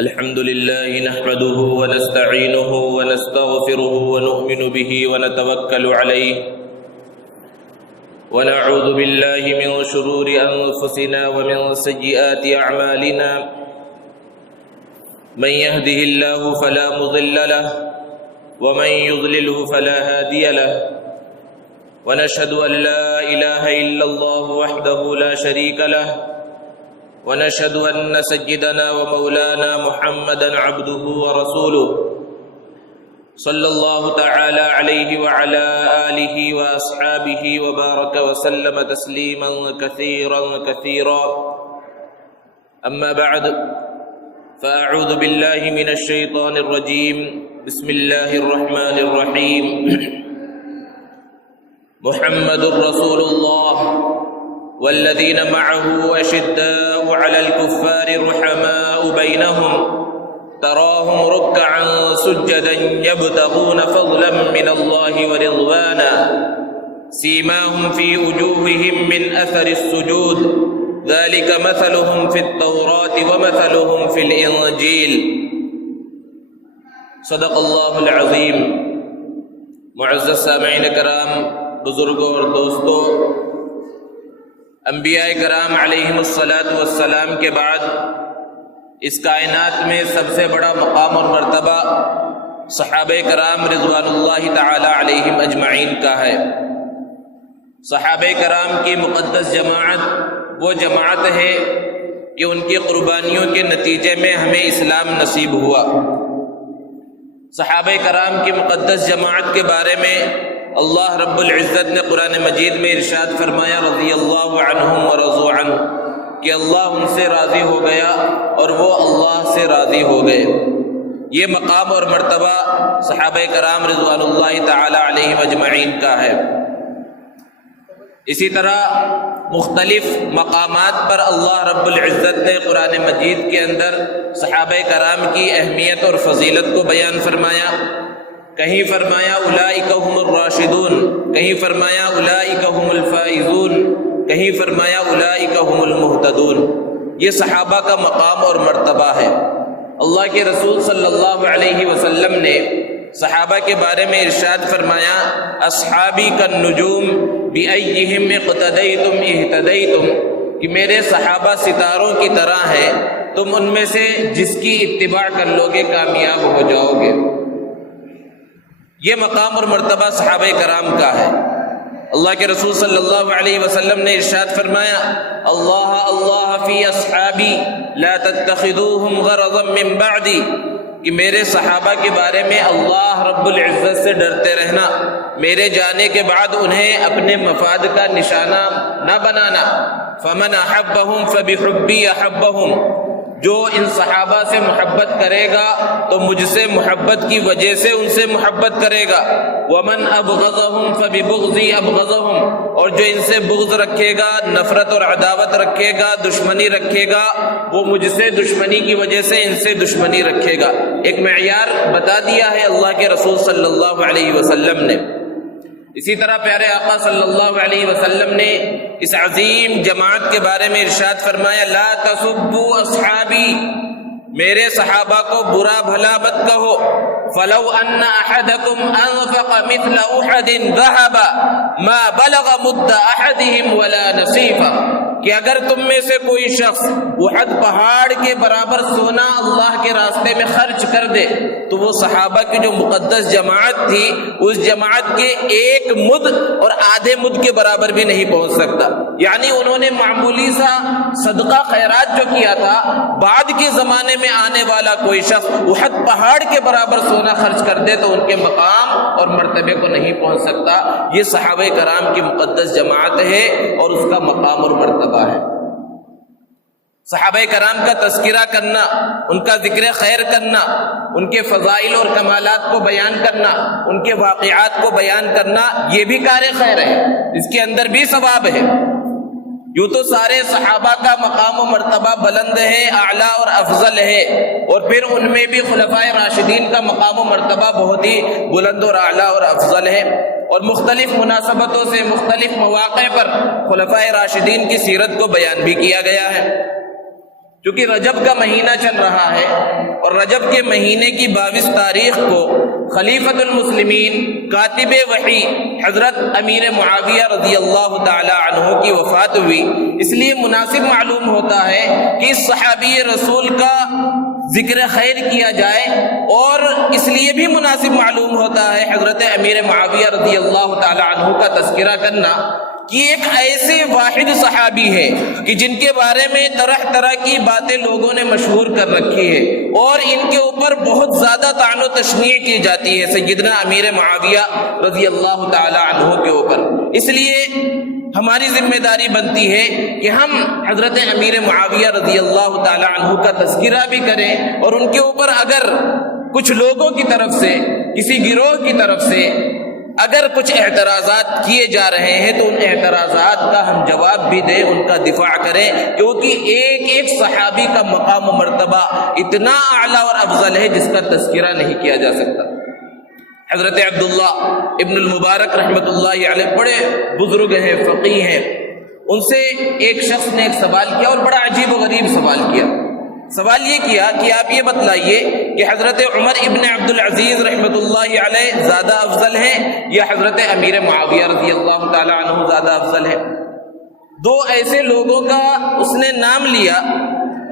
الحمد لله نحمده ونستعينه ونستغفره ونؤمن به ونتوكل عليه ونعوذ بالله من شرور أنفسنا ومن سيئات أعمالنا من يهده الله فلا مضل له ومن يضلله فلا هادي له ونشهد أن لا إله إلا الله وحده لا شريك له ونشهد أن سيدنا ومولانا محمدا عبده ورسوله صلى الله تعالى عليه وعلى آله وأصحابه وبارك وسلم تسليما كثيرا أما بعد فأعوذ بالله من الشيطان الرجيم بسم الله الرحمن الرحيم محمد رسول الله والذين معه أشداء على الكفار رحماء بينهم تراهم ركعا سجدا يبتغون فضلا من الله ورضوانا سيماهم في وجوههم من أثر السجود ذلك مثلهم في التوراة ومثلهم في الإنجيل صدق الله العظيم. معزز سامعین کرام، بزرگوں اور دوستوں، انبیاء کرام علیہم الصلاۃ کے بعد اس کائنات میں سب سے بڑا مقام اور مرتبہ صحابہ کرام رضوان اللہ تعالی علیہم اجمعین کا ہے. صحابہ کرام کی مقدس جماعت وہ جماعت ہے کہ ان کی قربانیوں کے نتیجے میں ہمیں اسلام نصیب ہوا. صحابہ کرام کی مقدس جماعت کے بارے میں اللہ رب العزت نے قرآن مجید میں ارشاد فرمایا رضی اللہ عنہم ورضوا عنہ کہ اللہ ان سے راضی ہو گیا اور وہ اللہ سے راضی ہو گئے. یہ مقام اور مرتبہ صحابہ کرام رضوان اللہ تعالی علیہم اجمعین کا ہے. اسی طرح مختلف مقامات پر اللہ رب العزت نے قرآن مجید کے اندر صحابہ کرام کی اہمیت اور فضیلت کو بیان فرمایا. کہیں فرمایا اولئک هم الراشدون، کہیں فرمایا اولئک هم الفائزون، کہیں فرمایا اولئک هم المہتدون. یہ صحابہ کا مقام اور مرتبہ ہے. اللہ کے رسول صلی اللہ علیہ وسلم نے صحابہ کے بارے میں ارشاد فرمایا اصحابی کالنجوم بأیہم اقتدیتم اہتدیتم، کہ میرے صحابہ ستاروں کی طرح ہیں، تم ان میں سے جس کی اتباع کر لوگے کامیاب ہو جاؤ گے. یہ مقام اور مرتبہ صحابہ کرام کا ہے. اللہ کے رسول صلی اللہ علیہ وسلم نے ارشاد فرمایا اللہ فی اصحابی لا تتخذوہم غرضا من بعدی، کہ میرے صحابہ کے بارے میں اللہ رب العزت سے ڈرتے رہنا، میرے جانے کے بعد انہیں اپنے مفاد کا نشانہ نہ بنانا. فمن احبہم فبحبی احبہم، جو ان صحابہ سے محبت کرے گا تو مجھ سے محبت کی وجہ سے ان سے محبت کرے گا. ومن ابغضہم فببغضی ابغضہم، اور جو ان سے بغض رکھے گا، نفرت اور عداوت رکھے گا، دشمنی رکھے گا، وہ مجھ سے دشمنی کی وجہ سے ان سے دشمنی رکھے گا. ایک معیار بتا دیا ہے اللہ کے رسول صلی اللہ علیہ وسلم نے. اسی طرح پیارے آقا صلی اللہ علیہ وسلم نے اس عظیم جماعت کے بارے میں ارشاد فرمایا لا تسبوا اصحابی، میرے صحابہ کو برا بھلا مت کہو. فلو ان احدکم انفق مثل احد ذهبا ما بلغ مد احدهم ولا نصیفا، کہ اگر تم میں سے کوئی شخص احد پہاڑ کے برابر سونا اللہ کے راستے میں خرچ کر دے تو وہ صحابہ کی جو مقدس جماعت تھی اس جماعت کے ایک مد اور آدھے مد کے برابر بھی نہیں پہنچ سکتا. یعنی انہوں نے معمولی سا صدقہ خیرات جو کیا تھا، بعد کے زمانے میں آنے والا کوئی شخص احد پہاڑ کے برابر سونا خرچ کر دے تو ان کے مقام اور مرتبے کو نہیں پہنچ سکتا. یہ صحابہ کرام کی مقدس جماعت ہے اور اس کا مقام اور مرتبہ ہے. صحابہ کرام کا تذکرہ کرنا، ان کا ذکر خیر کرنا، ان کے فضائل اور کمالات کو بیان کرنا، ان کے واقعات کو بیان کرنا، یہ بھی کار خیر ہے، اس کے اندر بھی ثواب ہے. یوں تو سارے صحابہ کا مقام و مرتبہ بلند ہے، اعلیٰ اور افضل ہے، اور پھر ان میں بھی خلفائے راشدین کا مقام و مرتبہ بہت ہی بلند اور اعلیٰ اور افضل ہے. اور مختلف مناسبتوں سے مختلف مواقع پر خلفائے راشدین کی سیرت کو بیان بھی کیا گیا ہے. چونکہ رجب کا مہینہ چل رہا ہے اور رجب کے مہینے کی 22 تاریخ کو خلیفۃ المسلمین کاتب وحی حضرت امیر معاویہ رضی اللہ تعالی عنہ کی وفات ہوئی، اس لیے مناسب معلوم ہوتا ہے کہ اس صحابی رسول کا ذکر خیر کیا جائے، اور اس لیے بھی مناسب معلوم ہوتا ہے حضرت امیر معاویہ رضی اللہ تعالی عنہ کا تذکرہ کرنا کہ ایک ایسے واحد صحابی ہے کہ جن کے بارے میں طرح طرح کی باتیں لوگوں نے مشہور کر رکھی ہے اور ان کے اوپر بہت زیادہ طعن و تشنیع کی جاتی ہے سیدنا امیر معاویہ رضی اللہ تعالی عنہ کے اوپر۔ اس لیے ہماری ذمہ داری بنتی ہے کہ ہم حضرت امیر معاویہ رضی اللہ تعالی عنہ کا تذکرہ بھی کریں، اور ان کے اوپر اگر کچھ لوگوں کی طرف سے، کسی گروہ کی طرف سے اگر کچھ اعتراضات کیے جا رہے ہیں تو ان اعتراضات کا ہم جواب بھی دیں، ان کا دفاع کریں، کیونکہ ایک ایک صحابی کا مقام و مرتبہ اتنا اعلیٰ اور افضل ہے جس کا تذکرہ نہیں کیا جا سکتا۔ حضرت عبداللہ ابن المبارک رحمۃ اللہ علیہ بڑے بزرگ ہیں، فقیہ ہیں، ان سے ایک شخص نے ایک سوال کیا اور بڑا عجیب و غریب سوال کیا۔ سوال یہ کیا کہ آپ یہ بتلائیے کہ حضرت عمر ابن عبد العزیز رحمۃ اللہ علیہ زیادہ افضل ہیں یا حضرت امیر معاویہ رضی اللہ تعالی عنہ زیادہ افضل ہے؟ دو ایسے لوگوں کا اس نے نام لیا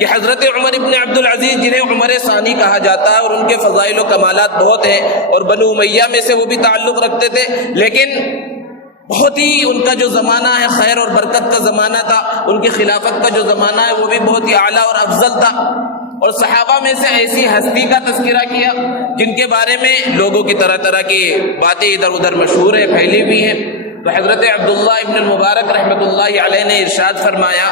کہ حضرت عمر ابن عبد العزیز جنہیں عمر ثانی کہا جاتا ہے اور ان کے فضائل و کمالات بہت ہیں اور بنو امیہ میں سے وہ بھی تعلق رکھتے تھے، لیکن بہت ہی ان کا جو زمانہ ہے خیر اور برکت کا زمانہ تھا، ان کی خلافت کا جو زمانہ ہے وہ بھی بہت ہی اعلیٰ اور افضل تھا، اور صحابہ میں سے ایسی ہستی کا تذکرہ کیا جن کے بارے میں لوگوں کی طرح طرح کی باتیں ادھر ادھر مشہور ہیں، پھیلی ہوئی ہیں۔ تو حضرت عبداللہ ابن المبارک رحمۃ اللہ علیہ نے ارشاد فرمایا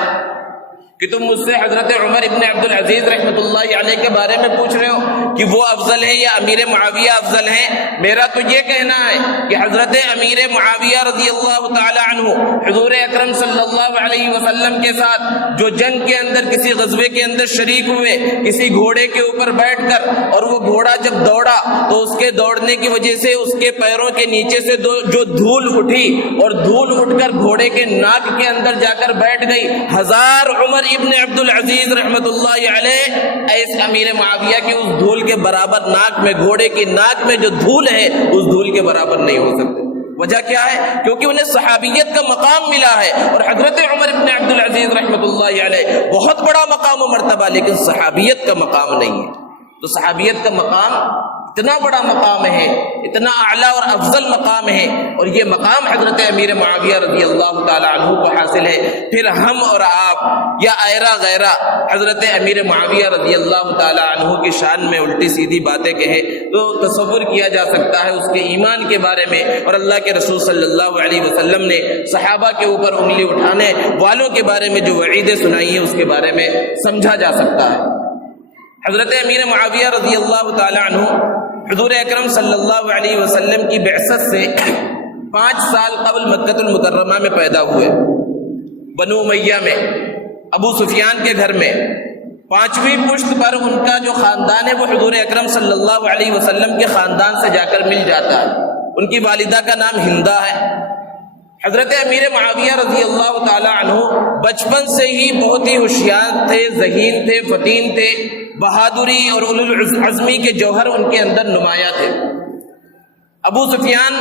کہ تم مجھ سے حضرت عمر ابن عبد العزیز رحمۃ اللہ علیہ کے بارے میں پوچھ رہے ہو کہ وہ افضل ہیں یا امیر معاویہ افضل ہیں؟ میرا تو یہ کہنا ہے کہ حضرت امیر معاویہ رضی اللہ تعالی عنہ حضور اکرم صلی اللہ علیہ وسلم کے ساتھ جو جنگ کے اندر، کسی غزوے کے اندر شریک ہوئے، کسی گھوڑے کے اوپر بیٹھ کر، اور وہ گھوڑا جب دوڑا تو اس کے دوڑنے کی وجہ سے اس کے پیروں کے نیچے سے جو دھول اٹھی اور دھول اٹھ کر گھوڑے کے ناک کے اندر جا کر بیٹھ گئی، 1000 عمر ابن عبد العزیز رحمۃ اللہ علیہ ایس امیر معاویہ کی اس دھول کے برابر ناک میں، گھوڑے کی ناک میں جو دھول ہے اس دھول کے برابر نہیں ہو سکتے۔ وجہ کیا ہے؟ کیونکہ انہیں صحابیت کا مقام ملا ہے، اور حضرت عمر ابن عبد العزیز رحمۃ اللہ علیہ بہت بڑا مقام و مرتبہ، لیکن صحابیت کا مقام نہیں ہے۔ تو صحابیت کا مقام اتنا بڑا مقام ہے، اتنا اعلیٰ اور افضل مقام ہے، اور یہ مقام حضرت امیر معاویہ رضی اللہ تعالی عنہ کو حاصل ہے۔ پھر ہم اور آپ یا ایرا غیرہ حضرت امیر معاویہ رضی اللہ تعالی عنہ کی شان میں الٹی سیدھی باتیں کہیں تو تصور کیا جا سکتا ہے اس کے ایمان کے بارے میں، اور اللہ کے رسول صلی اللہ علیہ وسلم نے صحابہ کے اوپر انگلی اٹھانے والوں کے بارے میں جو وعیدیں سنائی ہیں اس کے بارے میں سمجھا جا سکتا ہے۔ حضرت امیر معاویہ رضی اللہ تعالی عنہ حضور اکرم صلی اللہ علیہ وسلم کی بعثت سے 5 سال قبل مکہ المکرمہ میں پیدا ہوئے، بنو امیہ میں، ابو سفیان کے گھر میں۔ 5ویں پشت پر ان کا جو خاندان ہے وہ حضور اکرم صلی اللہ علیہ وسلم کے خاندان سے جا کر مل جاتا ہے۔ ان کی والدہ کا نام ہندہ ہے۔ حضرت امیر معاویہ رضی اللہ تعالی عنہ بچپن سے ہی بہت ہی ہوشیار تھے، ذہین تھے، فطین تھے، بہادری اور اولو العزمی کے جوہر ان کے اندر نمایاں تھے۔ ابو سفیان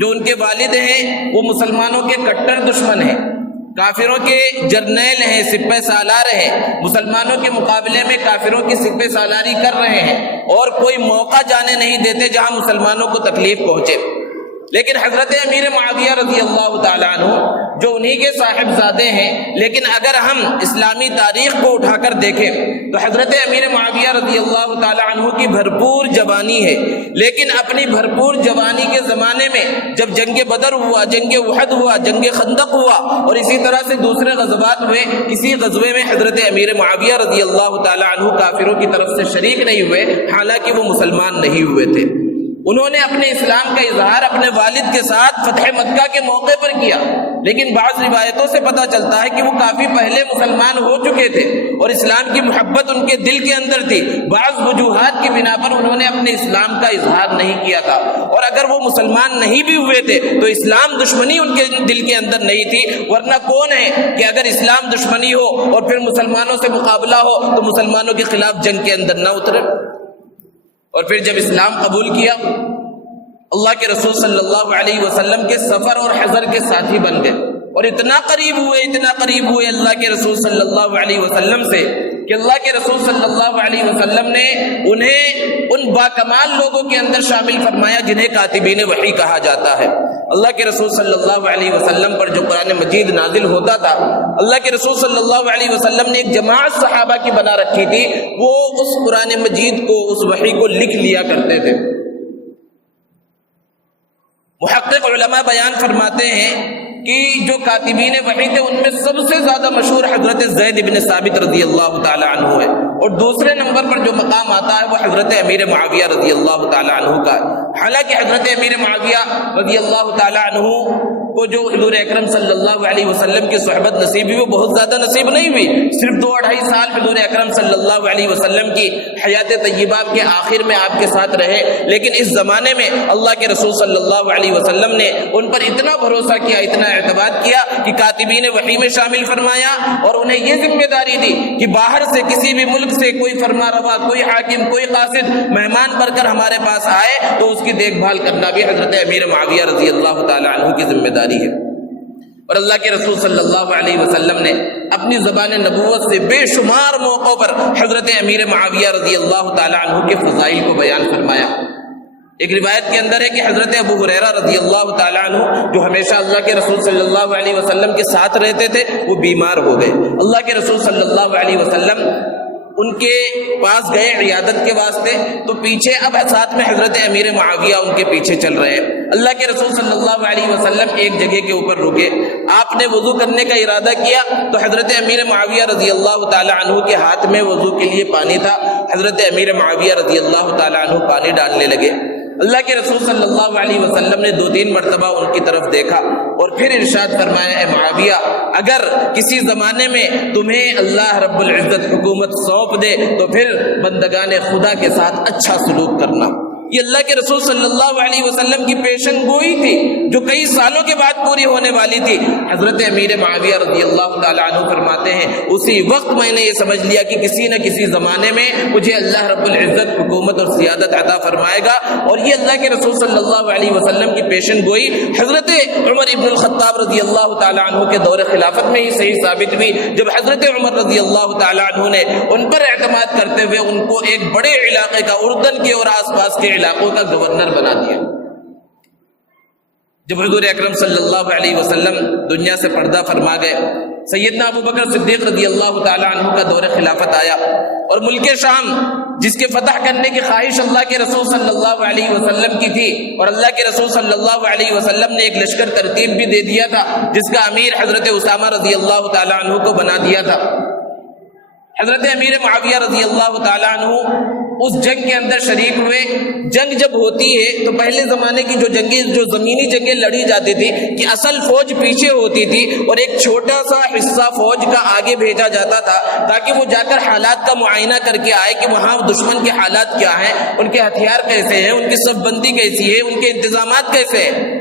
جو ان کے والد ہیں وہ مسلمانوں کے کٹر دشمن ہیں، کافروں کے جرنیل ہیں، سپہ سالار ہیں، مسلمانوں کے مقابلے میں کافروں کی سپہ سالاری کر رہے ہیں، اور کوئی موقع جانے نہیں دیتے جہاں مسلمانوں کو تکلیف پہنچے۔ لیکن حضرت امیر معاویہ رضی اللہ تعالیٰ عنہ جو انہی کے صاحبزادے ہیں، لیکن اگر ہم اسلامی تاریخ کو اٹھا کر دیکھیں تو حضرت امیر معاویہ رضی اللہ تعالیٰ عنہ کی بھرپور جوانی ہے، لیکن اپنی بھرپور جوانی کے زمانے میں جب جنگ بدر ہوا، جنگ احد ہوا، جنگ خندق ہوا، اور اسی طرح سے دوسرے غزوات ہوئے، کسی غزوے میں حضرت امیر معاویہ رضی اللہ تعالیٰ عنہ کافروں کی طرف سے شریک نہیں ہوئے، حالانکہ وہ مسلمان نہیں ہوئے تھے۔ انہوں نے اپنے اسلام کا اظہار اپنے والد کے ساتھ فتح مکہ کے موقع پر کیا، لیکن بعض روایتوں سے پتہ چلتا ہے کہ وہ کافی پہلے مسلمان ہو چکے تھے اور اسلام کی محبت ان کے دل کے اندر تھی۔ بعض وجوہات کی بنا پر انہوں نے اپنے اسلام کا اظہار نہیں کیا تھا، اور اگر وہ مسلمان نہیں بھی ہوئے تھے تو اسلام دشمنی ان کے دل کے اندر نہیں تھی، ورنہ کون ہے کہ اگر اسلام دشمنی ہو اور پھر مسلمانوں سے مقابلہ ہو تو مسلمانوں کے خلاف جنگ کے اندر نہ اترے۔ اور پھر جب اسلام قبول کیا، اللہ کے رسول صلی اللہ علیہ وسلم کے سفر اور حضر کے ساتھی بن گئے، اور اتنا قریب ہوئے اللہ کے رسول صلی اللہ علیہ وسلم سے کہ اللہ کے رسول صلی اللہ علیہ وسلم نے انہیں ان باکمال لوگوں کے اندر شامل فرمایا جنہیں کاتبین وحی کہا جاتا ہے۔ اللہ کے رسول صلی اللہ علیہ وسلم پر جو قرآن مجید نازل ہوتا تھا، اللہ کے رسول صلی اللہ علیہ وسلم نے ایک جماعت صحابہ کی بنا رکھی تھی، وہ اس قرآن مجید کو، اس وحی کو لکھ لیا کرتے تھے۔ محقق علماء بیان فرماتے ہیں کہ جو کاتبین وحی تھے ان میں سب سے زیادہ مشہور حضرت زید بن ثابت رضی اللہ تعالی عنہ ہے، اور دوسرے نمبر پر جو مقام آتا ہے وہ حضرت امیر معاویہ رضی اللہ تعالی عنہ کا ہے۔ حالانکہ حضرت امیر معاویہ رضی اللہ تعالی عنہ کو جو حضور اکرم صلی اللہ علیہ وسلم کی صحبت نصیب ہوئی وہ بہت زیادہ نصیب نہیں ہوئی، صرف 2-2.5 سال حضور اکرم صلی اللہ علیہ وسلم کی حیات طیبہ کے آخر میں آپ کے ساتھ رہے، لیکن اس زمانے میں اللہ کے رسول صلی اللہ علیہ وسلم نے ان پر اتنا بھروسہ کیا، اتنا اعتماد کیا کہ کاتبین وحی میں شامل فرمایا، اور انہیں یہ ذمہ داری دی کہ باہر سے کسی بھی ملک سے کوئی فرما روا، کوئی حاکم، کوئی قاصد مہمان بن کر ہمارے پاس آئے تو اس کی دیکھ بھال کرنا بھی حضرت امیر معاویہ رضی اللہ تعالی عنہ کی ذمہ داری ہے۔ اور اللہ کے رسول صلی اللہ علیہ وسلم نے اپنی زبان نبوت سے بے شمار موقعوں پر حضرت امیر معاویہ رضی اللہ تعالی عنہ کے فضائل کو بیان فرمایا۔ ایک روایت کے اندر ہے کہ حضرت ابو ہریرہ رضی اللہ تعالی عنہ جو ہمیشہ اللہ کے رسول صلی اللہ علیہ وسلم کے ساتھ رہتے تھے وہ بیمار ہو گئے۔ اللہ کے رسول صلی اللہ علیہ وسلم ان کے پاس گئے عیادت کے واسطے، تو پیچھے اب ساتھ میں حضرت امیر معاویہ ان کے پیچھے چل رہے ہیں۔ اللہ کے رسول صلی اللہ علیہ وسلم ایک جگہ کے اوپر رکے، آپ نے وضو کرنے کا ارادہ کیا تو حضرت امیر معاویہ رضی اللہ تعالی عنہ کے ہاتھ میں وضو کے لیے پانی تھا، حضرت امیر معاویہ رضی اللہ تعالی عنہ پانی ڈالنے لگے۔ اللہ کے رسول صلی اللہ علیہ وسلم نے 2-3 مرتبہ ان کی طرف دیکھا اور پھر ارشاد فرمایا، اے معاویہ، اگر کسی زمانے میں تمہیں اللہ رب العزت حکومت سونپ دے تو پھر بندگان خدا کے ساتھ اچھا سلوک کرنا۔ یہ اللہ کے رسول صلی اللہ علیہ وسلم کی پیشن گوئی تھی جو کئی سالوں کے بعد پوری ہونے والی تھی۔ حضرت امیر معاویہ رضی اللہ تعالی عنہ فرماتے ہیں، اسی وقت میں نے یہ سمجھ لیا کہ کسی نہ کسی زمانے میں مجھے اللہ رب العزت حکومت اور سیادت عطا فرمائے گا، اور یہ اللہ کے رسول صلی اللہ علیہ وسلم کی پیشن گوئی حضرت عمر ابن الخطاب رضی اللہ تعالی عنہ کے دور خلافت میں ہی صحیح ثابت ہوئی، جب حضرت عمر رضی اللہ تعالی عنہ نے ان پر اعتماد کرتے ہوئے ان کو ایک بڑے علاقے کا، اردن کے اور آس پاس کے علاقوں کا گورنر بنا دیا۔ جب حضور اکرم صلی اللہ علیہ وسلم دنیا سے پردہ فرما گئے، سیدنا ابو بکر صدیق رضی اللہ تعالی عنہ کا دور خلافت آیا، اور ملک شام جس کے فتح کرنے کی خواہش اللہ کے رسول صلی اللہ علیہ وسلم کی تھی، اور اللہ کے رسول صلی اللہ علیہ وسلم نے ایک لشکر ترتیب بھی دے دیا تھا جس کا امیر حضرت اسامہ رضی اللہ تعالی عنہ کو بنا دیا تھا۔ حضرت امیر معاویہ رضی اللہ تعالی عنہ اس جنگ کے اندر شریک ہوئے۔ جنگ جب ہوتی ہے تو پہلے زمانے کی جو زمینی جنگیں لڑی جاتی تھی کہ اصل فوج پیچھے ہوتی تھی اور ایک چھوٹا سا حصہ فوج کا آگے بھیجا جاتا تھا تاکہ وہ جا کر حالات کا معائنہ کر کے آئے کہ وہاں دشمن کے حالات کیا ہیں، ان کے ہتھیار کیسے ہیں، ان کی صف بندی کیسی ہے، ان کے انتظامات کیسے ہیں۔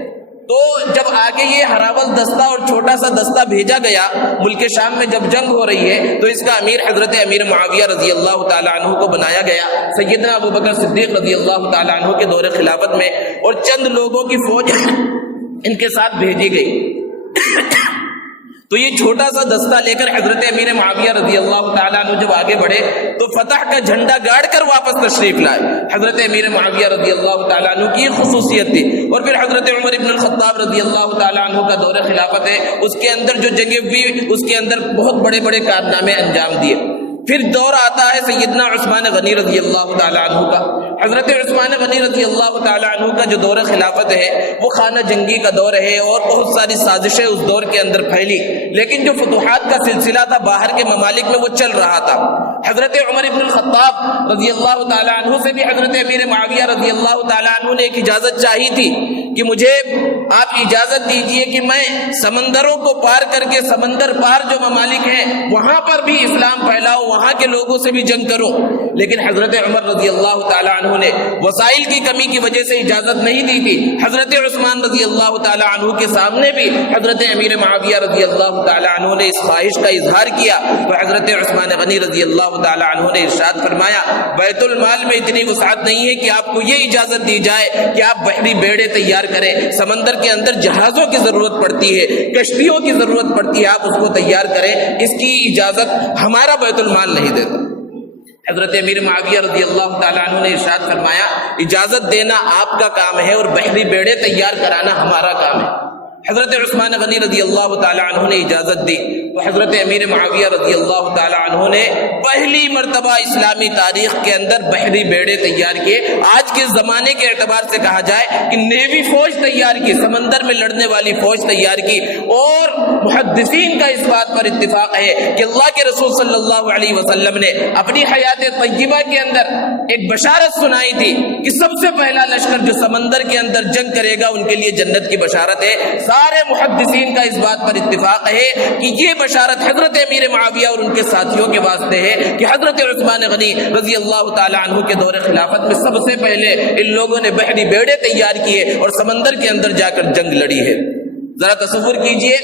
تو جب آگے یہ ہراول دستہ اور چھوٹا سا دستہ بھیجا گیا، ملک شام میں جب جنگ ہو رہی ہے تو اس کا امیر حضرت امیر معاویہ رضی اللہ تعالی عنہ کو بنایا گیا، سیدنا ابو بکر صدیق رضی اللہ تعالی عنہ کے دور خلافت میں، اور چند لوگوں کی فوج ان کے ساتھ بھیجی گئی۔ تو یہ چھوٹا سا دستہ لے کر حضرت امیر معاویہ رضی اللہ تعالیٰ عنہ جب آگے بڑھے تو فتح کا جھنڈا گاڑ کر واپس تشریف لائے۔ حضرت امیر معاویہ رضی اللہ تعالیٰ عنہ کی خصوصیت تھی۔ اور پھر حضرت عمر ابن الخطاب رضی اللہ تعالیٰ عنہ کا دور خلافت ہے، اس کے اندر جو جنگیں ہوئی اس کے اندر بہت بڑے بڑے کارنامے انجام دیے۔ پھر دور آتا ہے سیدنا عثمان غنی رضی اللہ تعالیٰ عنہ کا۔ حضرت عثمان غنی رضی اللہ تعالیٰ عنہ کا جو دور خلافت ہے وہ خانہ جنگی کا دور ہے اور بہت ساری سازشیں اس دور کے اندر پھیلی، لیکن جو فتوحات کا سلسلہ تھا باہر کے ممالک میں وہ چل رہا تھا۔ حضرت عمر بن الخطاب رضی اللہ تعالیٰ عنہ سے بھی حضرت امیر معاویہ رضی اللہ تعالیٰ عنہ نے ایک اجازت چاہی تھی کہ مجھے آپ اجازت دیجئے کہ میں سمندروں کو پار کر کے سمندر پار جو ممالک ہیں وہاں پر بھی اسلام پھیلاؤں، وہاں کے لوگوں سے بھی جنگ کروں، لیکن حضرت عمر رضی اللہ تعالیٰ عنہ نے وسائل کی کمی کی وجہ سے اجازت نہیں دی تھی۔ حضرت عثمان رضی اللہ تعالیٰ عنہ کے سامنے بھی حضرت امیر معاویہ رضی اللہ تعالیٰ عنہ نے اس خواہش کا اظہار کیا تو حضرت عثمان غنی رضی اللہ تعالیٰ عنہ نے ارشاد فرمایا بیت المال میں اتنی وسعت نہیں ہے کہ آپ کو یہ اجازت دی جائے کہ آپ بحری بیڑے تیار کریں، سمندر کے اندر جہازوں کی ضرورت پڑتی ہے، کشتیوں کی ضرورت پڑتی ہے، آپ اس کو تیار کریں، اس کی اجازت ہمارا بیت المال نہیں دیتا۔ حضرت امیر معاویہ رضی اللہ تعالیٰ عنہ نے ارشاد فرمایا اجازت دینا آپ کا کام ہے اور بحری بیڑے تیار کرانا ہمارا کام ہے۔ حضرت عثمان غنی رضی اللہ تعالیٰ عنہ نے اجازت دی تو حضرت امیر معاویہ رضی اللہ تعالیٰ عنہ نے پہلی مرتبہ اسلامی تاریخ کے اندر بحری بیڑے تیار کیے۔ آج کے زمانے کے اعتبار سے کہا جائے کہ نیوی فوج تیار کی، سمندر میں لڑنے والی فوج تیار کی، اور محدثین کا اس بات پر اتفاق ہے کہ اللہ کے رسول صلی اللہ علیہ وسلم نے اپنی حیات طیبہ کے اندر ایک بشارت سنائی تھی کہ سب سے پہلا لشکر جو سمندر کے اندر جنگ کرے گا ان کے لیے جنت کی بشارت ہے۔ سارے محدثین کا اس بات پر اتفاق ہے کہ یہ بشارت حضرت امیر معاویہ اور ان کے ساتھیوں کے واسطے ہے کہ حضرت عثمان غنی رضی اللہ تعالی عنہ کے دور خلافت میں سب سے پہلے ان لوگوں نے بحری بیڑے تیار کیے اور سمندر کے اندر جا کر جنگ لڑی ہے۔ ذرا تصور کیجئے،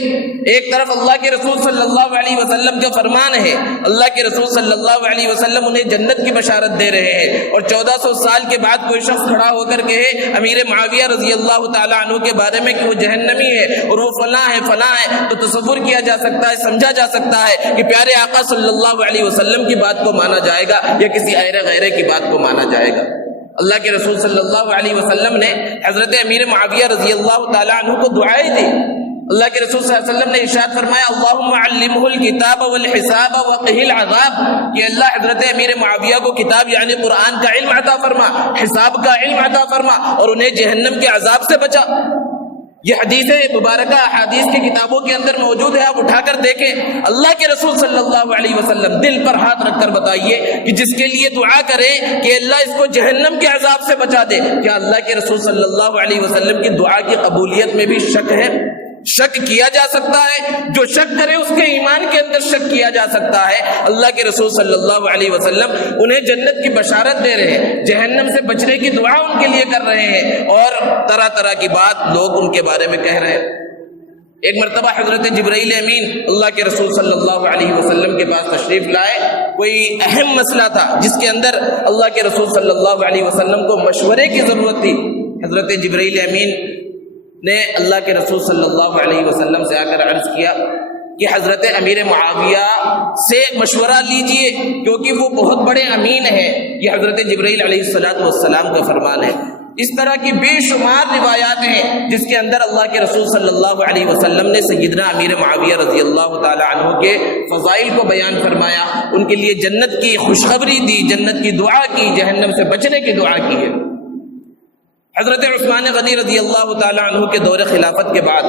ایک طرف اللہ کے رسول صلی اللہ علیہ وسلم کا فرمان ہے، اللہ کے رسول صلی اللہ علیہ وسلم انہیں جنت کی بشارت دے رہے ہیں، اور 1400 سال کے بعد کوئی شخص کھڑا ہو کر کہے امیر معاویہ رضی اللہ تعالی عنہ کے بارے میں کہ وہ جہنمی ہے اور وہ فلاں ہے، تو تصور کیا جا سکتا ہے، سمجھا جا سکتا ہے کہ پیارے آقا صلی اللہ علیہ وسلم کی بات کو مانا جائے گا یا کسی غیرے کی بات کو مانا جائے گا۔ اللہ کے رسول صلی اللہ علیہ وسلم نے حضرت امیر معاویہ رضی اللہ تعالیٰ عنہ کو دعائیں دی۔ اللہ کے رسول صلی اللہ علیہ وسلم نے ارشاد فرمایا اللہم علمہ الکتاب والحساب وقہ العذاب، کہ اللہ حضرت امیر معاویہ کو کتاب یعنی قرآن کا علم عطا فرما، حساب کا علم عطا فرما، اور انہیں جہنم کے عذاب سے بچا۔ یہ حدیث مبارکہ احادیث کی کتابوں کے اندر موجود ہے، آپ اٹھا کر دیکھیں۔ اللہ کے رسول صلی اللہ علیہ وسلم دل پر ہاتھ رکھ کر بتائیے کہ جس کے لیے دعا کریں کہ اللہ اس کو جہنم کے عذاب سے بچا دے، کیا اللہ کے رسول صلی اللہ علیہ وسلم کی دعا کی قبولیت میں بھی شک ہے؟ شک کیا جا سکتا ہے، جو شک کرے اس کے ایمان کے اندر شک کیا جا سکتا ہے۔ اللہ کے رسول صلی اللہ علیہ وسلم انہیں جنت کی بشارت دے رہے ہیں، جہنم سے بچنے کی دعا ان کے لیے کر رہے ہیں، اور طرح طرح کی بات لوگ ان کے بارے میں کہہ رہے ہیں۔ ایک مرتبہ حضرت جبرائیل امین اللہ کے رسول صلی اللہ علیہ وسلم کے پاس تشریف لائے، کوئی اہم مسئلہ تھا جس کے اندر اللہ کے رسول صلی اللہ علیہ وسلم کو مشورے کی ضرورت تھی۔ حضرت جبرائیل امین نے اللہ کے رسول صلی اللہ علیہ وسلم سے آ کر عرض کیا کہ حضرت امیر معاویہ سے مشورہ لیجئے کیونکہ وہ بہت بڑے امین ہیں۔ یہ حضرت جبرائیل علیہ السلام کا فرمان ہے۔ اس طرح کی بے شمار روایات ہیں جس کے اندر اللہ کے رسول صلی اللہ علیہ وسلم نے سیدنا امیر معاویہ رضی اللہ تعالی عنہ کے فضائل کو بیان فرمایا، ان کے لیے جنت کی خوشخبری دی، جنت کی دعا کی، جہنم سے بچنے کی دعا کی ہے۔ حضرت عثمان غنی رضی اللہ تعالیٰ عنہ کے دور خلافت کے بعد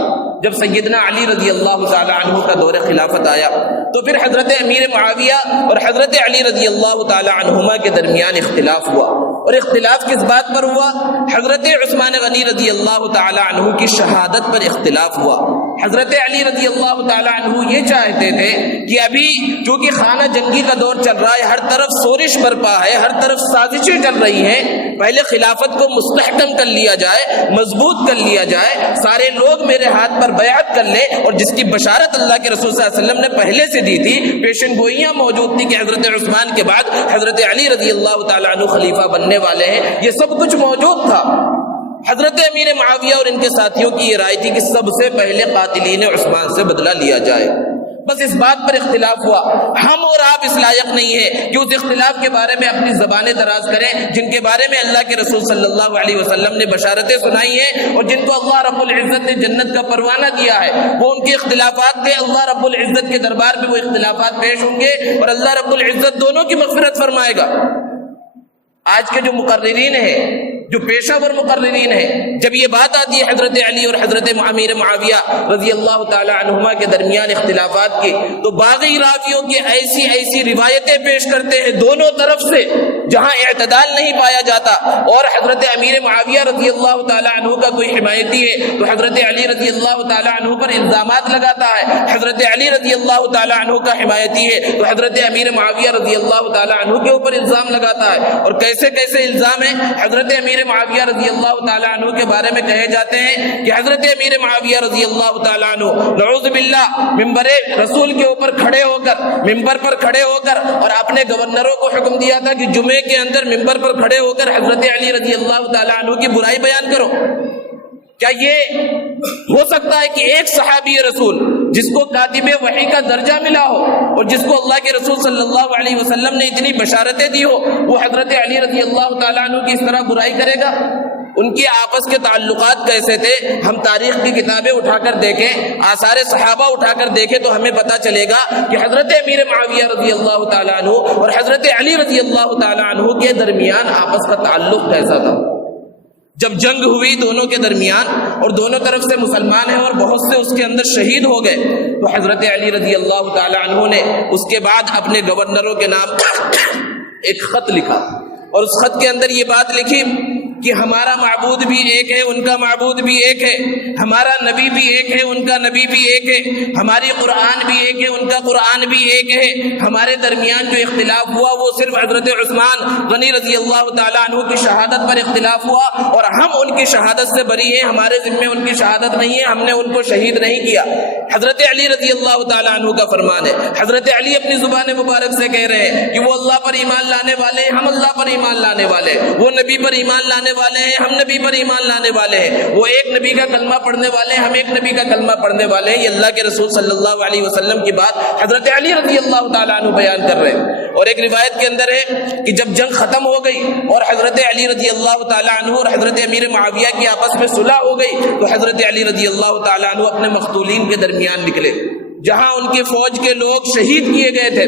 جب سیدنا علی رضی اللہ تعالیٰ عنہ کا دور خلافت آیا تو پھر حضرت امیر معاویہ اور حضرت علی رضی اللہ تعالیٰ عنہما کے درمیان اختلاف ہوا، اور اختلاف کس بات پر ہوا؟ حضرت عثمان غنی رضی اللہ تعالیٰ عنہ کی شہادت پر اختلاف ہوا۔ حضرت علی رضی اللہ تعالیٰ عنہ یہ چاہتے تھے کہ ابھی چونکہ خانہ جنگی کا دور چل رہا ہے، ہر طرف سورش برپا ہے، ہر طرف سازشیں چل رہی ہیں، پہلے خلافت کو مستحکم کر لیا جائے، مضبوط کر لیا جائے، سارے لوگ میرے ہاتھ پر بیعت کر لیں، اور جس کی بشارت اللہ کے رسول صلی اللہ علیہ وسلم نے پہلے سے دی تھی، پیشن گوئیاں موجود تھی کہ حضرت عثمان کے بعد حضرت علی رضی اللہ تعالیٰ عنہ خلیفہ بننے والے ہیں، یہ سب کچھ موجود تھا۔ حضرت امیر معاویہ اور ان کے ساتھیوں کی یہ رائے تھی کہ سب سے پہلے قاتلین عثمان سے بدلہ لیا جائے۔ بس اس بات پر اختلاف ہوا۔ ہم اور آپ اس لائق نہیں ہیں کہ اس اختلاف کے بارے میں اپنی زبانیں دراز کریں جن کے بارے میں اللہ کے رسول صلی اللہ علیہ وسلم نے بشارتیں سنائی ہیں اور جن کو اللہ رب العزت نے جنت کا پروانہ دیا ہے۔ وہ ان کے اختلافات تھے، اللہ رب العزت کے دربار میں وہ اختلافات پیش ہوں گے اور اللہ رب العزت دونوں کی مغفرت فرمائے گا۔ آج کے جو مقررین ہیں، جو پیشہ ور مقررین ہیں، جب یہ بات آتی ہے حضرت علی اور حضرت امیر معاویہ رضی اللہ تعالی عنہما کے درمیان اختلافات کی، تو باغی راویوں کی ایسی ایسی روایتیں پیش کرتے ہیں دونوں طرف سے جہاں اعتدال نہیں پایا جاتا، اور حضرت امیر معاویہ رضی اللہ تعالی عنہ کا کوئی حمایتی ہے تو حضرت علی رضی اللہ تعالی عنہ پر الزامات لگاتا ہے، حضرت علی رضی اللہ تعالی عنہ کا حمایتی ہے تو حضرت امیر معاویہ رضی اللہ تعالی عنہ کے اوپر الزام لگاتا ہے۔ اور کیسے کیسے الزام ہیں حضرت امیر معاویہ رضی اللہ تعالی عنہ کے بارے میں کہے جاتے ہیں کہ حضرت امیر معاویہ رضی اللہ تعالی عنہ نعوذ باللہ ممبر رسول کے اوپر کھڑے ہو کر، ممبر پر کھڑے ہو کر، اور اپنے گورنروں کو حکم دیا تھا کہ جمعے کے اندر ممبر پر کھڑے ہو کر حضرت علی رضی اللہ تعالی عنہ کی برائی بیان کرو۔ کیا یہ ہو سکتا ہے کہ ایک صحابی رسول جس کو کاتب وحی کا درجہ ملا ہو اور جس کو اللہ کے رسول صلی اللہ علیہ وسلم نے اتنی بشارتیں دی ہو، وہ حضرت علی رضی اللہ تعالیٰ عنہ کی اس طرح برائی کرے گا؟ ان کے آپس کے تعلقات کیسے تھے؟ ہم تاریخ کی کتابیں اٹھا کر دیکھیں، آثار صحابہ اٹھا کر دیکھیں تو ہمیں پتہ چلے گا کہ حضرت امیر معاویہ رضی اللہ تعالیٰ عنہ اور حضرت علی رضی اللہ تعالیٰ عنہ کے درمیان آپس کا تعلق کیسا تھا۔ جب جنگ ہوئی دونوں کے درمیان اور دونوں طرف سے مسلمان ہیں اور بہت سے اس کے اندر شہید ہو گئے، تو حضرت علی رضی اللہ تعالی عنہ نے اس کے بعد اپنے گورنروں کے نام ایک خط لکھا، اور اس خط کے اندر یہ بات لکھی کہ ہمارا معبود بھی ایک ہے، ان کا معبود بھی ایک ہے، ہمارا نبی بھی ایک ہے، ان کا نبی بھی ایک ہے، ہماری قرآن بھی ایک ہے، ان کا قرآن بھی ایک ہے، ہمارے درمیان جو اختلاف ہوا وہ صرف حضرت عثمان غنی رضی اللہ تعالیٰ عنہ کی شہادت پر اختلاف ہوا، اور ہم ان کی شہادت سے بری ہیں، ہمارے ذمے ان کی شہادت نہیں ہے، ہم نے ان کو شہید نہیں کیا۔ حضرت علی رضی اللہ تعالیٰ عنہ کا فرمان ہے، حضرت علی اپنی زبان مبارک سے کہہ رہے ہیں کہ وہ اللہ پر ایمان لانے والے ہیں، ہم اللہ پر ایمان لانے والے ہیں، وہ نبی پر ایمان لانے والے ہیں، ہم نبی پر ایمان لانے والے ہیں، وہ ایک نبی کا کلمہ پڑھنے والے ہیں، ہم ایک نبی کا کلمہ پڑھنے والے ہیں۔ یہ اللہ کے رسول صلی اللہ علیہ وسلم کی بات حضرت علی رضی اللہ تعالیٰ عنہ بیان کر رہے ہیں۔ اور ایک روایت کے اندر ہے کہ جب جنگ ختم ہو گئی اور حضرت علی رضی اللہ تعالیٰ عنہ اور حضرت امیر معاویہ کی آپس میں صلح ہو گئی تو حضرت علی رضی اللہ تعالیٰ عنہ اپنے مقتولین کے درمیان نکلے، جہاں ان کی فوج کے لوگ شہید کیے گئے تھے،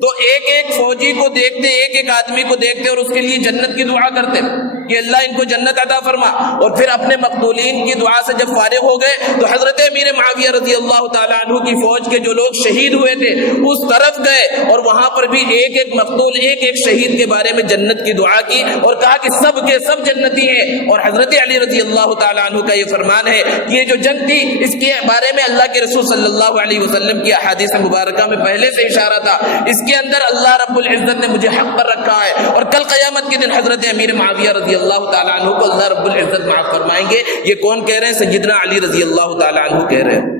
تو ایک ایک فوجی کو دیکھتے، ایک ایک آدمی کو دیکھتے اور اس کے لیے جنت کی دعا کرتے کہ اللہ ان کو جنت عطا فرما، اور پھر اپنے مقتولین کی دعا سے جب فارغ ہو گئے تو حضرت امیر معاویہ رضی اللہ تعالیٰ عنہ کی فوج کے جو لوگ شہید ہوئے تھے اس طرف گئے اور وہاں پر بھی ایک ایک مقتول، ایک ایک شہید کے بارے میں جنت کی دعا کی اور کہا کہ سب کے سب جنتی ہیں۔ اور حضرت علی رضی اللہ تعالیٰ عنہ کا یہ فرمان ہے کہ یہ جو جنگ تھی اس کے بارے میں اللہ کے رسول صلی اللہ علیہ وسلم کی احادیث مبارکہ میں پہلے سے اشارہ تھا، اس کے اندر اللہ رب العزت نے مجھے حق پر رکھا ہے، اور کل قیامت کے دن حضرت امیر معاویہ رضی اللہ تعالیٰ عنہ کو اللہ رب العزت معاف فرمائیں گے۔ یہ کون کہہ رہے ہیں؟ سیدنا علی رضی اللہ تعالیٰ عنہ کہہ رہے ہیں۔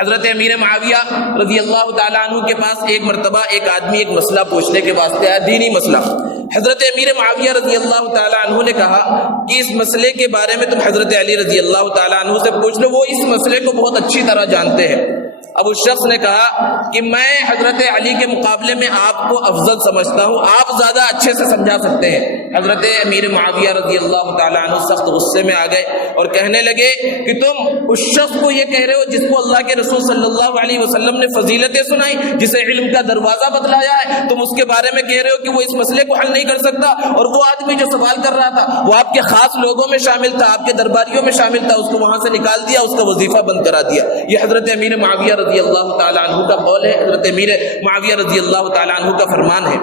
حضرت امیر معاویہ رضی اللہ تعالیٰ عنہ کے پاس ایک مرتبہ ایک آدمی ایک مسئلہ پوچھنے کے واسطے آیا، دینی مسئلہ۔ حضرت امیر معاویہ رضی اللہ تعالیٰ عنہ نے کہا کہ اس مسئلے کے بارے میں تم حضرت علی رضی اللہ تعالیٰ عنہ سے پوچھ لو، وہ اس مسئلے کو بہت اچھی طرح جانتے ہیں۔ اب اس شخص نے کہا کہ میں حضرت علی کے مقابلے میں آپ کو افضل سمجھتا ہوں، آپ زیادہ اچھے سے سمجھا سکتے ہیں۔ حضرت امیر معاویہ رضی اللہ تعالیٰ عنہ سخت غصے میں آ گئے اور کہنے لگے کہ تم اس شخص کو یہ کہہ رہے ہو جس کو اللہ کے رسول صلی اللہ علیہ وسلم نے فضیلتیں سنائی، جسے علم کا دروازہ بتلایا ہے، تم اس کے بارے میں کہہ رہے ہو کہ وہ اس مسئلے کو حل نہیں کر سکتا، اور وہ آدمی جو سوال کر رہا تھا وہ آپ کے خاص لوگوں میں شامل تھا، آپ کے درباریوں میں شامل تھا، اس کو وہاں سے نکال دیا، اس کا وظیفہ بند کرا دیا۔ یہ حضرت امیر معاویہ رضی اللہ تعالیٰ عنہ کا قول ہے، حضرت امیر معاویہ رضی اللہ تعالیٰ عنہ کا فرمان ہے۔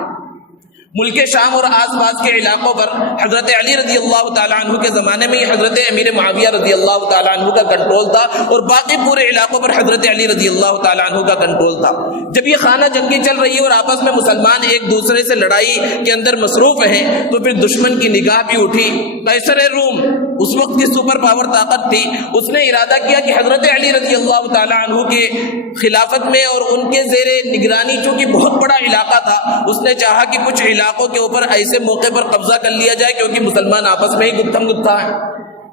ملک شام اور آس پاس کے علاقوں پر حضرت علی رضی اللہ تعالیٰ عنہ کے زمانے میں حضرت امیر معاویہ رضی اللہ تعالیٰ عنہ کا کنٹرول تھا، اور باقی پورے علاقوں پر حضرت علی رضی اللہ تعالیٰ عنہ کا کنٹرول تھا۔ جب یہ خانہ جنگی چل رہی ہے اور آپس میں مسلمان ایک دوسرے سے لڑائی کے اندر مصروف ہیں تو پھر دشمن کی نگاہ بھی اٹھی۔ قیصر روم اس وقت کی سپر پاور طاقت تھی، اس نے ارادہ کیا کہ حضرت علی رضی اللہ تعالیٰ عنہ کے خلافت میں اور ان کے زیر نگرانی، چونکہ بہت بڑا علاقہ تھا، اس نے چاہا کہ کچھ علاقوں کے اوپر ایسے موقع پر قبضہ کر لیا جائے کیونکہ مسلمان آپس میں ہی گتھم گتھا ہیں۔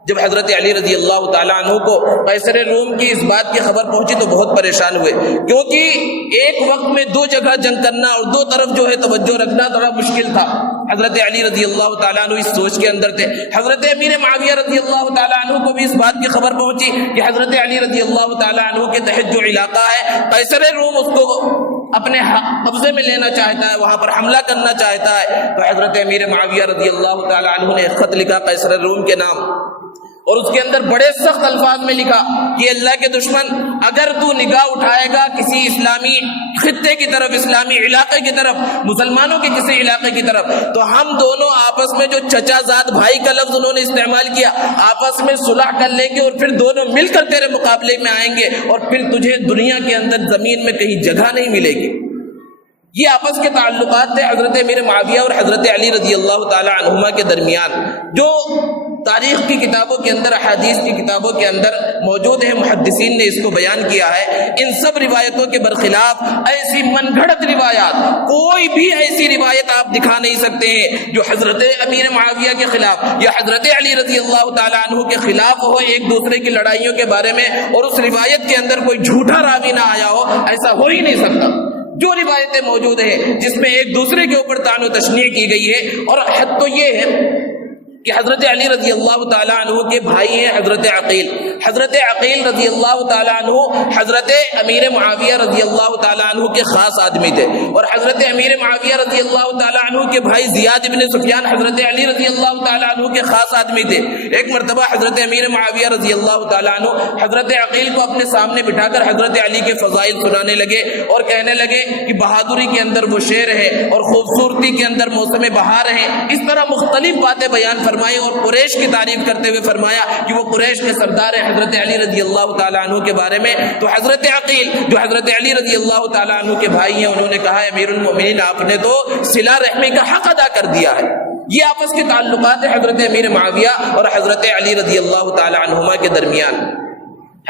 جب حضرت علی رضی اللہ تعالیٰ عنہ کو قیصر روم کی اس بات کی خبر پہنچی تو بہت پریشان ہوئے، کیونکہ ایک وقت میں دو جگہ جنگ کرنا اور دو طرف جو ہے توجہ رکھنا تھوڑا مشکل تھا۔ حضرت علی رضی اللہ تعالیٰ عنہ اس سوچ کے اندر تھے۔ حضرت امیر معاویہ رضی اللہ تعالیٰ عنہ کو بھی اس بات کی خبر پہنچی کہ حضرت علی رضی اللہ تعالیٰ عنہ کے تحت جو علاقہ ہے قیصر روم اس کو اپنے قبضے میں لینا چاہتا ہے، وہاں پر حملہ کرنا چاہتا ہے، تو حضرت امیر معاویہ رضی اللہ تعالی عنہ نے ایک خط لکھا قیصر روم کے نام، اور اس کے اندر بڑے سخت الفاظ میں لکھا کہ اللہ کے دشمن، اگر تو نگاہ اٹھائے گا کسی اسلامی خطے کی طرف، اسلامی علاقے کی طرف، مسلمانوں کے کسی علاقے کی طرف، تو ہم دونوں آپس میں، جو چچا زاد بھائی کا لفظ انہوں نے استعمال کیا، آپس میں صلح کر لیں گے اور پھر دونوں مل کر تیرے مقابلے میں آئیں گے، اور پھر تجھے دنیا کے اندر زمین میں کہیں جگہ نہیں ملے گی۔ یہ آپس کے تعلقات تھے حضرت امیر معاویہ اور حضرت علی رضی اللہ تعالی عنہما کے درمیان، جو تاریخ کی کتابوں کے اندر، احادیث کی کتابوں کے اندر موجود ہے۔ محدثین نے اس کو بیان کیا ہے۔ ان سب روایتوں کے برخلاف ایسی من گھڑت روایات، کوئی بھی ایسی روایت آپ دکھا نہیں سکتے ہیں جو حضرت امیر معاویہ کے خلاف یا حضرت علی رضی اللہ تعالی عنہ کے خلاف ہو، ایک دوسرے کی لڑائیوں کے بارے میں، اور اس روایت کے اندر کوئی جھوٹا راوی نہ آیا ہو، ایسا ہو ہی نہیں سکتا۔ جو روایتیں موجود ہیں جس میں ایک دوسرے کے اوپر طعن و تشنیع کی گئی ہے، اور حد تو یہ ہے کہ حضرت علی رضی اللہ تعالیٰ عنہ کے بھائی ہیں حضرت عقیل، حضرت عقیل رضی اللہ تعالیٰ عنہ حضرت امیر معاویہ رضی اللہ تعالیٰ عنہ کے خاص آدمی تھے، اور حضرت امیر معاویہ رضی اللہ تعالیٰ عنہ کے بھائی زیاد بن سفیان حضرت علی رضی اللہ تعالیٰ عنہ کے خاص آدمی تھے۔ ایک مرتبہ حضرت امیر معاویہ رضی اللہ تعالیٰ عنہ حضرت عقیل کو اپنے سامنے بٹھا کر حضرت علی کے فضائل سنانے لگے، اور کہنے لگے کہ بہادری کے اندر وہ شیر ہے، اور خوبصورتی کے اندر موسم بہار ہے، اس طرح مختلف باتیں بیان فرمائی، اور قریش کی تعریف کرتے ہوئے فرمایا کہ وہ قریش کے سردار ہیں حضرت علی رضی اللہ تعالیٰ عنہ کے بارے میں۔ تو حضرت عقیل جو حضرت علی رضی اللہ تعالیٰ عنہ کے بھائی ہیں، انہوں نے کہا امیر المؤمنین آپ نے تو صلہ رحمی کا حق ادا کر دیا ہے۔ یہ آپس کے تعلقات ہیں حضرت امیر معاویہ اور حضرت علی رضی اللہ تعالیٰ عنہما کے درمیان۔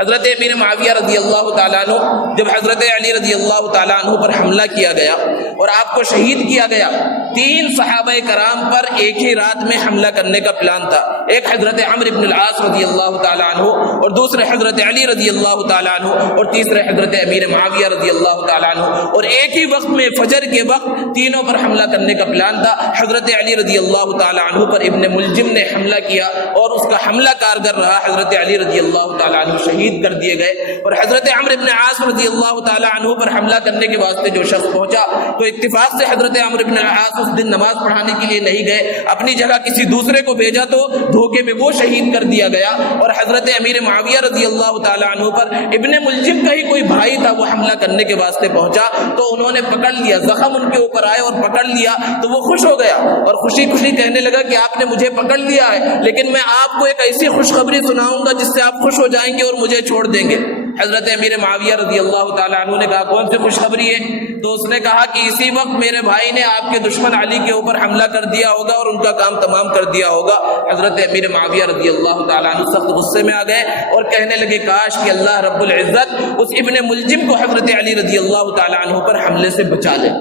حضرت امیر معاویہ رضی اللہ تعالیٰ عنہ جب حضرت علی رضی اللہ تعالیٰ عنہ پر حملہ کیا گیا اور آپ کو شہید کیا گیا، 3 صحابہ کرام پر ایک ہی رات میں حملہ کرنے کا پلان تھا۔ ایک حضرت عمرو بن العاص رضی اللہ تعالیٰ عنہ، اور دوسرے حضرت علی رضی اللہ تعالیٰ عنہ، اور تیسرے حضرت امیر معاویہ رضی اللہ تعالیٰ عنہ، اور ایک ہی وقت میں فجر کے وقت تینوں پر حملہ کرنے کا پلان تھا۔ حضرت علی رضی اللہ تعالیٰ عنہ پر ابن ملجم نے حملہ کیا، اور اس کا حملہ کارگر رہا، حضرت علی رضی اللہ تعالیٰ عنہ شہید کر دیے گئے۔ اور حضرت عمرو بن عاص رضی اللہ تعالیٰ عنہ پر حملہ کرنے کے واسطے جو شخص پہنچا، تو اتفاق سے حضرت عمرو بن عاص اس دن نماز پڑھانے کے لیے نہیں گئے، اپنی جگہ کسی دوسرے کو بھیجا، تو دھوکے میں وہ شہید کر دیا گیا۔ اور حضرت امیر معاویہ رضی اللہ تعالیٰ عنہ پر ابن ملجم کا ہی کوئی بھائی تھا، وہ حملہ کرنے کے واسطے پہنچا، تو انہوں نے پکڑ لیا، زخم ان کے اوپر آئے اور پکڑ لیا، تو وہ خوش ہو گیا اور خوشی خوشی کہنے لگا کہ آپ نے مجھے پکڑ لیا ہے، لیکن میں آپ کو ایک ایسی خوشخبری سناؤں گا جس سے آپ خوش ہو جائیں گے اور مجھے چھوڑ دیں گے۔ حضرت امیر معاویہ رضی اللہ تعالیٰ عنہ نے کہا کون سی خوشخبری ہے؟ تو اس نے کہا کہ اسی وقت میرے بھائی نے آپ کے دشمن علی کے اوپر حملہ کر دیا ہوگا اور ان کا کام تمام کر دیا ہوگا۔ حضرت امیر معاویہ رضی اللہ تعالیٰ عنہ سخت غصے میں آ گئے اور کہنے لگے کاش کہ اللہ رب العزت اس ابن ملجم کو حضرت علی رضی اللہ تعالیٰ عنہ پر حملے سے بچا لے۔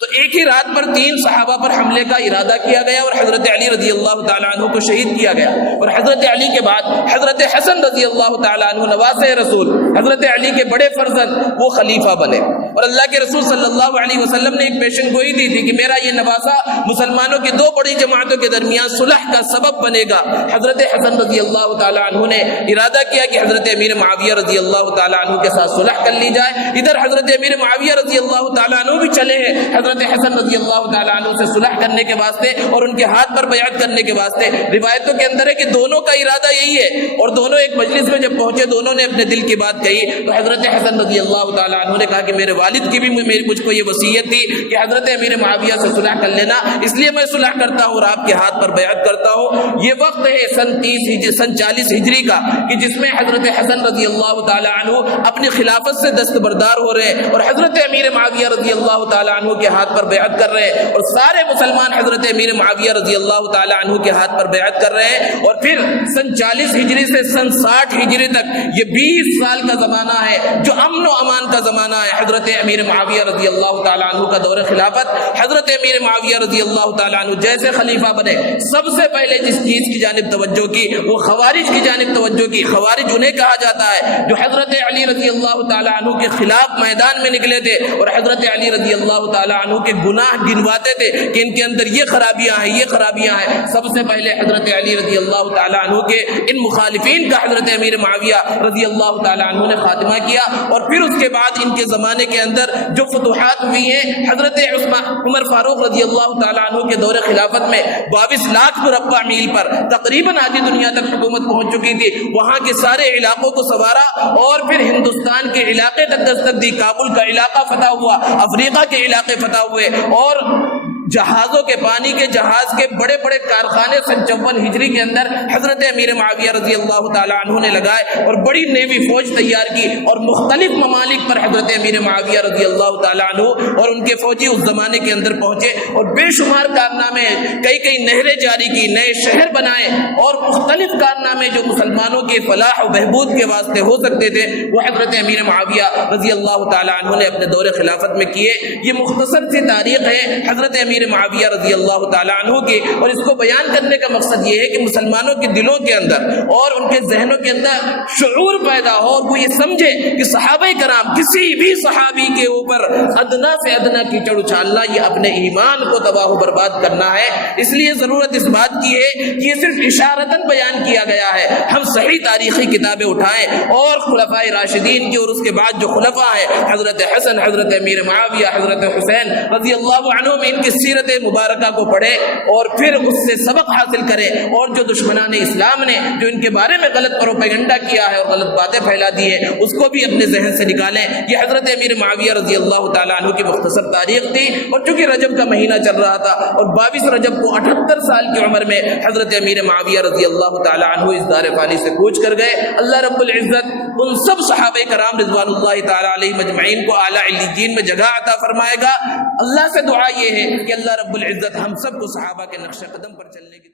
تو ایک ہی رات پر 3 صحابہ پر حملے کا ارادہ کیا گیا اور حضرت علی رضی اللہ تعالیٰ عنہ کو شہید کیا گیا۔ اور حضرت علی کے بعد حضرت حسن رضی اللہ تعالیٰ عنہ نواسے رسول، حضرت علی کے بڑے فرزند، وہ خلیفہ بنے۔ اور اللہ کے رسول صلی اللہ علیہ وسلم نے ایک پیشن گوئی دی تھی کہ میرا یہ نواسہ مسلمانوں کی 2 بڑی جماعتوں کے درمیان صلح کا سبب بنے گا۔ حضرت حسن رضی اللہ تعالیٰ عنہ نے ارادہ کیا کہ حضرت امیر معاویہ رضی اللہ تعالیٰ عنہ کے ساتھ صلح کر لی جائے۔ ادھر حضرت امیر معاویہ رضی اللہ تعالیٰ عنہ بھی چلے ہیں حضرت حسن رضی اللہ تعالیٰ عنہ سے صلح کرنے کے واسطے اور ان کے ہاتھ پر بیعت کرنے کے واسطے۔ روایتوں کے اندر ہے کہ دونوں کا ارادہ یہی ہے، اور دونوں ایک مجلس میں جب پہنچے دونوں نے اپنے دل کی بات کہی۔ تو حضرت حسن رضی اللہ تعالیٰ عنہ نے کہا کہ میرے والد کی بھی مجھ کو یہ وصیت تھی کہ حضرت امیر معاویہ سے صلح کر لینا، اس لیے میں صلح کرتا ہوں اور آپ کے ہاتھ پر بیعت کرتا ہوں۔ یہ وقت ہے سن 40 ہجری کا کہ جس میں حضرت حسن رضی اللہ تعالیٰ عنہ اپنی خلافت سے دستبردار ہو رہے ہیں اور حضرت امیر معاویہ رضی اللہ تعالیٰ عنہ کے ہاتھ پر بیعت کر رہے ہیں، اور سارے مسلمان حضرت امیر معاویہ رضی اللہ تعالیٰ عنہ کے ہاتھ پر بیعت کر رہے ہیں۔ اور پھر سن 40 ہجری سے سن 60 ہجری تک یہ 20 سال کا زمانہ ہے جو امن و امان کا زمانہ ہے۔ حضرت امیر معاویہ رضی اللہ تعالیٰ عنہ کا دور خلافت، حضرت امیر معاویہ رضی اللہ تعالیٰ عنہ جیسے خلیفہ بنے، سب سے پہلے جس چیز کی جانب توجہ کی وہ خوارج کی جانب توجہ کی۔ خوارج انہیں کہا جاتا ہے جو حضرت علی رضی اللہ تعالیٰ عنہ کے خلاف میدان میں نکلے تھے اور حضرت علی رضی اللہ تعالیٰ عنہ کے گناہ گنواتے تھے کہ ان کے اندر یہ خرابیاں ہیں، یہ خرابیاں ہیں۔ سب سے پہلے حضرت علی رضی اللہ تعالیٰ عنہ کے ان مخالفین کا حضرت امیر معاویہ رضی اللہ تعالیٰ عنہ نے خاتمہ کیا، اور پھر اس کے بعد ان کے زمانے کے اندر جو فتوحات ہوئی ہیں، حضرت عمر فاروق رضی اللہ تعالیٰ عنہ کے دور خلافت میں 22 لاکھ مربع میل پر تقریباً آدھی دنیا تک حکومت پہنچ چکی تھی، وہاں کے سارے علاقوں کو سنوارا اور پھر ہندوستان کے علاقے تک دستک دی، کابل کا علاقہ فتح ہوا، افریقہ کے علاقے فتح ہوئے، اور جہازوں کے، پانی کے جہاز کے بڑے بڑے کارخانے 54 ہجری کے اندر حضرت امیر معاویہ رضی اللہ تعالیٰ عنہ نے لگائے اور بڑی نیوی فوج تیار کی، اور مختلف ممالک پر حضرت امیر معاویہ رضی اللہ تعالیٰ عنہ اور ان کے فوجی اس زمانے کے اندر پہنچے اور بے شمار کارنامے، کئی نہریں جاری کی، نئے شہر بنائے، اور مختلف کارنامے جو مسلمانوں کے فلاح و بہبود کے واسطے ہو سکتے تھے وہ حضرت امیر معاویہ رضی اللہ تعالیٰ عنہ نے اپنے دور خلافت میں کیے۔ یہ مختصر سی تاریخ ہے حضرت امیر معاویہ رضی اللہ تعالیٰ عنہ کی، اور اس کو بیان کرنے کا مقصد یہ ہے کہ مسلمانوں کے دلوں کے اندر اور ان کے ذہنوں کے اندر شعور پیدا ہو، اور وہ یہ سمجھے کہ صحابہ کرام، کسی بھی صحابی کے اوپر ادنا سے ادنا کیچڑ اچھالنا یہ اپنے ایمان کو تباہ و برباد کرنا ہے۔ اس لیے ضرورت اس بات کی ہے کہ یہ صرف اشارتاً بیان کیا گیا ہے، ہم صحیح تاریخی کتابیں اٹھائیں اور خلفائے راشدین کی اور اس کے بعد جو خلفاء ہیں، حضرت حسن، حضرت امیر معاویہ، حضرت حسین رضی اللہ عنہ، ان کی سیرت مبارکہ کو پڑھے اور پھر اس سے سبق حاصل کرے، اور جو دشمنان اسلام نے جو ان کے بارے میں غلط پروپیگنڈا کیا ہے اور غلط باتیں پھیلا دی ہے اس کو بھی اپنے ذہن سے نکالیں۔ یہ حضرت امیر معاویہ رضی اللہ تعالیٰ عنہ کی مختصر تاریخ تھی، اور چونکہ رجب کا مہینہ چل رہا تھا اور 22 رجب کو 78 سال کی عمر میں حضرت امیر معاویہ رضی اللہ تعالیٰ عنہ اس دار فانی سے کوچ کر گئے۔ اللہ رب العزت ان سب صحابہ کرام رضوان اللہ تعالیٰ علیہ مجمعین کو اعلیٰ علیین میں جگہ عطا فرمائے گا۔ اللہ سے دعا یہ ہے کہ اللہ رب العزت ہم سب کو صحابہ کے نقش قدم پر چلنے کی